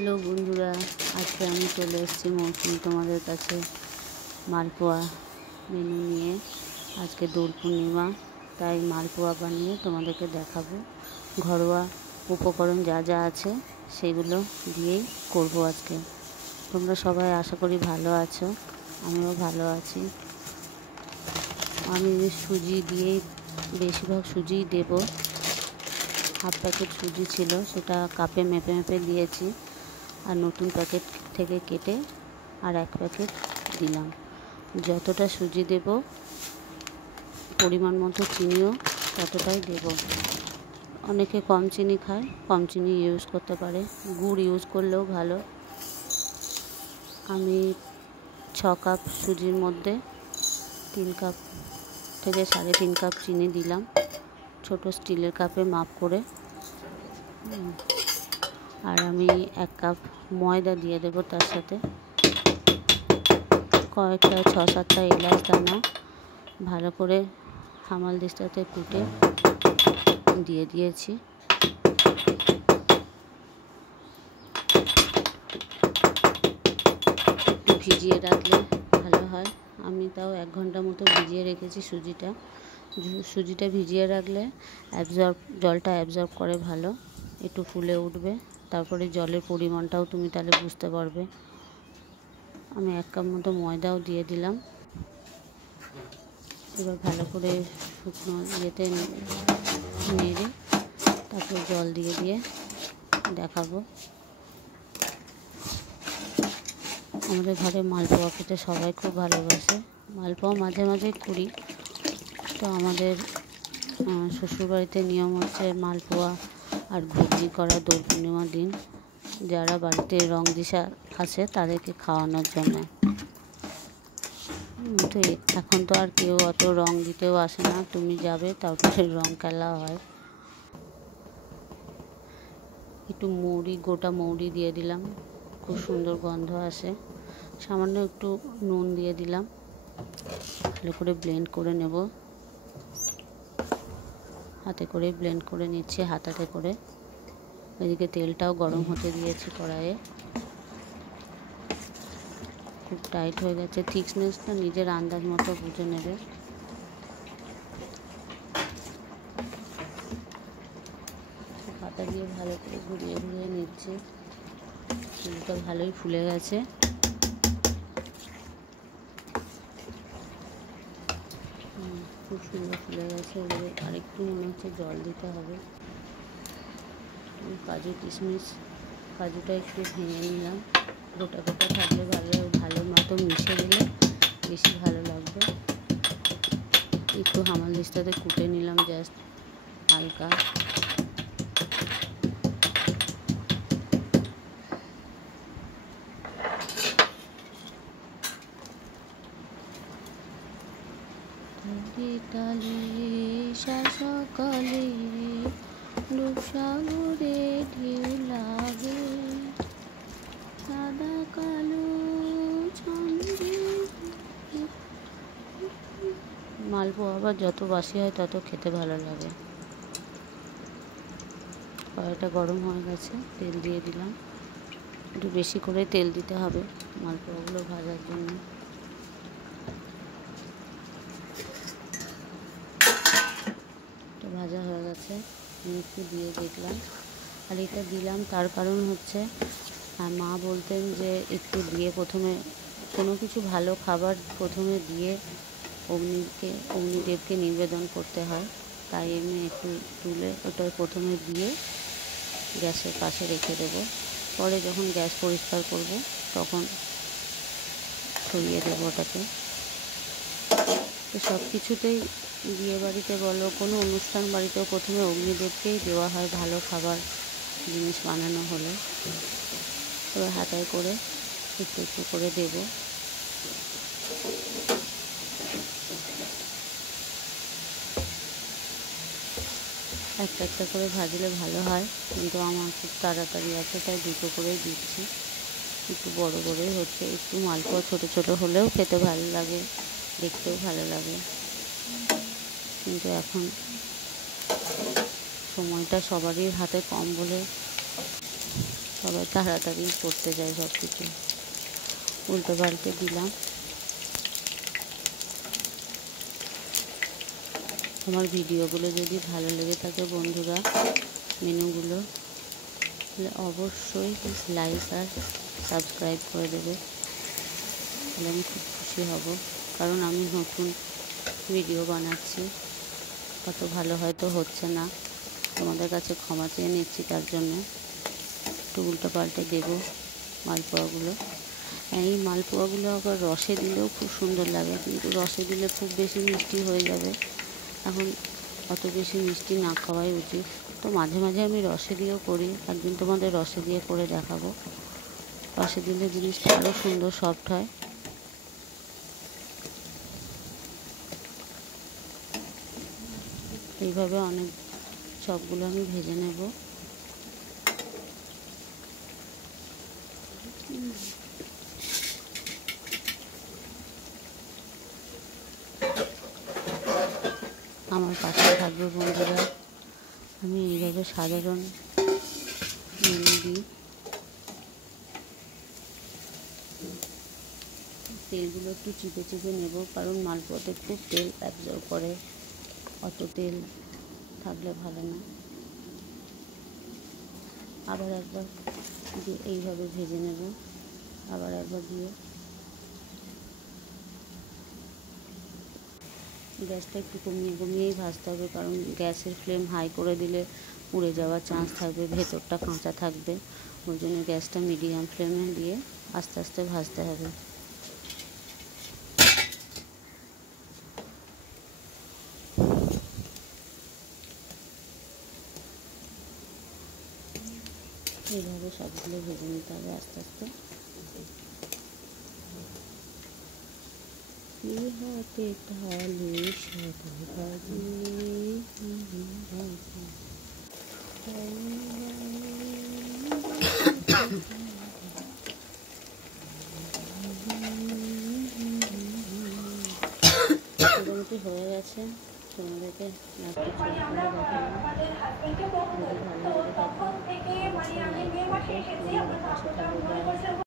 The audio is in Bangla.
হ্যালো বন্ধুরা, আজকে আমি চলে এসেছি মৌসুমি তোমাদের কাছে মালপোয়া মেনু নিয়ে। আজকে দোল পূর্ণিমা, তাই মালপোয়া বানিয়ে তোমাদেরকে দেখাবো। ঘরোয়া উপকরণ যা যা আছে সেগুলো দিয়েই করব আজকে। তোমরা সবাই আশা করি ভালো আছো, আমিও ভালো আছি। আমি সুজি দিয়েই বেশিরভাগ সুজিই দেবো। হাফ প্যাকেট সুজি ছিল, সেটা কাপে মেপে মেপে দিয়েছি, আর নতুন প্যাকেট থেকে কেটে আর এক প্যাকেট দিলাম। যতটা সুজি দেব পরিমাণ মতো চিনিও ততটাই দেব। অনেকে কম চিনি খায়, কম চিনি ইউজ করতে পারে, গুড় ইউজ করলেও ভালো। আমি 6 কাপ সুজির মধ্যে 3 কাপ থেকে 3.5 কাপ চিনি দিলাম, ছোট স্টিলের কাপে মাপ করে। আর আমি 1 কাপ ময়দা দিয়ে দেবো তার সাথে। কয়েকটা 6-7টা এলাচ দানা ভালো করে হামাল দিস্তাতে কুটে দিয়ে দিয়েছি। একটু ভিজিয়ে রাখলে ভালো হয়। আমি তাও 1 ঘন্টা মতো ভিজিয়ে রেখেছি সুজিটা ভিজিয়ে রাখলে জলটা অ্যাবজর্ব করে ভালো, একটু ফুলে উঠবে। তারপরে জলের পরিমাণটাও তুমি তাহলে বুঝতে পারবে। আমি 1 কাপ মতো ময়দাও দিয়ে দিলাম। এবার ভালো করে শুকনো ইয়েতে নেড়ে তারপর জল দিয়ে দিয়ে দেখাবো। আমাদের ঘরে মালপোয়া খেতে সবাই খুব ভালোবাসে। মালপোয়া মাঝে মাঝে করি, তো আমাদের শ্বশুরবাড়িতে নিয়ম হচ্ছে মালপোয়া আর ঘুগনি করা দোল পূর্ণিমার দিন। যারা বাড়িতে রং দিশা আসে তাদেরকে খাওয়ানোর জন্য। তো এখন তো আর কেউ অত রং দিতেও আসে না, তুমি যাবে তারপরে রং খেলা হয়। একটু গোটা মৌরি দিয়ে দিলাম, খুব সুন্দর গন্ধ আসে। সামান্য একটু নুন দিয়ে দিলাম, ভালো করে ব্লেন্ড করে নেব। হাতে করে ব্লেন্ড করে নিচ্ছি, হাতাতে করে। এদিকে তেলটাও গরম হতে দিয়েছি কড়াইয়ে। খুব টাইট হয়ে গেছে, থিকনেসটা নিজের আন্দাজ মতো বুঝে নেবে। হাতা দিয়ে ভালো করে ঘুরিয়ে ঘুরিয়ে নিচ্ছি। তেলটা ভালোই ফুলে গেছে। খুব সুন্দর ফুলে গেছে। এবারে আরেকটু মনে হচ্ছে জল দিতে হবে। কাজু কিশমিশ, কাজুটা একটু ভেঙে নিলাম, গোটা গোটা থাকলে ভালো মতো মিশে দিলে বেশি ভালো লাগবে। একটু হামাল দিস্তাতে কুটে নিলাম জাস্ট হালকা। তালে সকালে রূপসাগরে ঢেউ লাগে, সাদা কালো ছন্দে। মালপোয়া আবার যত বাসি হয় তত খেতে ভালো লাগে। কড়াইটা গরম হয়ে গেছে, তেল দিয়ে দিলাম। একটু বেশি করে তেল দিতে হবে মালপোয়াগুলো ভাজার জন্য। ভাজা হয়ে গেছে, একটু দিয়ে দেখলাম। আর এটা দিলাম তার কারণ হচ্ছে, মা বলতেন যে একটু দিয়ে প্রথমে কোনো কিছু ভালো খাবার প্রথমে দিয়ে অগ্নিদেবকে নিবেদন করতে হয়। তাই আমি একটু তুলে ওটা প্রথমে দিয়ে গ্যাসের পাশে রেখে দেব। পরে যখন গ্যাস পরিষ্কার করব তখন ছড়িয়ে দেবো ওটাকে। তো সব কিছুতেই, বিয়ে বাড়িতে বলো, কোনো অনুষ্ঠান বাড়িতেও প্রথমে অগ্নিদেবকেই দেওয়া হয় ভালো খাবার জিনিস বানানো হলে। এবার হাতায় করে একটু একটু করে দেব। একটা একটা করে ভাজলে ভালো হয়, কিন্তু আমার খুব তাড়াতাড়ি আছে তাই দুটো করেই দিচ্ছি। একটু বড় বড়ই হচ্ছে। একটু মালপোয়া ছোটো ছোটো হলেও খেতে ভালো লাগে, দেখতেও ভালো লাগে। কিন্তু এখন সময়টা সবারই হাতে কম বলে সবাই তাড়াতাড়ি করতে যায় সব কিছু। উল্টো পাল্টে দিলাম। আমার ভিডিওগুলো যদি ভালো লেগে থাকে বন্ধুরা, মেনুগুলো, তাহলে অবশ্যই লাইক আর সাবস্ক্রাইব করে দেবে, তাহলে আমি খুব খুশি হব। কারণ আমি নতুন ভিডিও বানাচ্ছি, কত ভালো হয়তো হচ্ছে না, তোমাদের কাছে ক্ষমা চেয়ে নিচ্ছি তার জন্য। একটু উল্টো পাল্টে দেবো মালপোয়াগুলো। এই মালপোয়াগুলো আবার রসে দিলেও খুব সুন্দর লাগে, কিন্তু রসে দিলে খুব বেশি মিষ্টি হয়ে যাবে। এখন অত বেশি মিষ্টি না খাওয়াই উচিত, তো মাঝে মাঝে আমি রসে দিয়েও করি। একদিন তোমাদের রসে দিয়ে করে দেখাবো। রসে দিলে জিনিসটা আরও সুন্দর সফট হয়। এইভাবে অনেক সবগুলো আমি ভেজে নেব। আমার পাশে থাকবে বন্ধুরা। আমি এইভাবে সাধারণ মেনু দিই। তেলগুলো একটু চিপে চিপে নেব, কারণ মালপোয়াতে খুব তেল অ্যাবজর্ব করে, অত তেল থাকলে ভালো না। আবার একবার দিয়ে এইভাবে ভেজে নেব, আবার একবার দিয়ে। গ্যাসটা একটু কমিয়ে কমিয়েই ভাজতে হবে, কারণ গ্যাসের ফ্লেম হাই করে দিলে পুড়ে যাওয়ার চান্স থাকবে, ভেতরটা কাঁচা থাকবে। ওই জন্য গ্যাসটা মিডিয়াম ফ্লেমে দিয়ে আস্তে আস্তে ভাজতে হবে। এইভাবে সবগুলো ভেজে নিতে হবে আস্তে আস্তে। হাতে ঢালে সাদা বাজে, মোটামুটি হয়ে গেছে। তোমাদেরকে লাস্টে ছোট করে দেখালাম। যদি ভালো লেগে থাকে অবশ্যই লাইক করবে, বন্ধুদের পাশে থাকবে।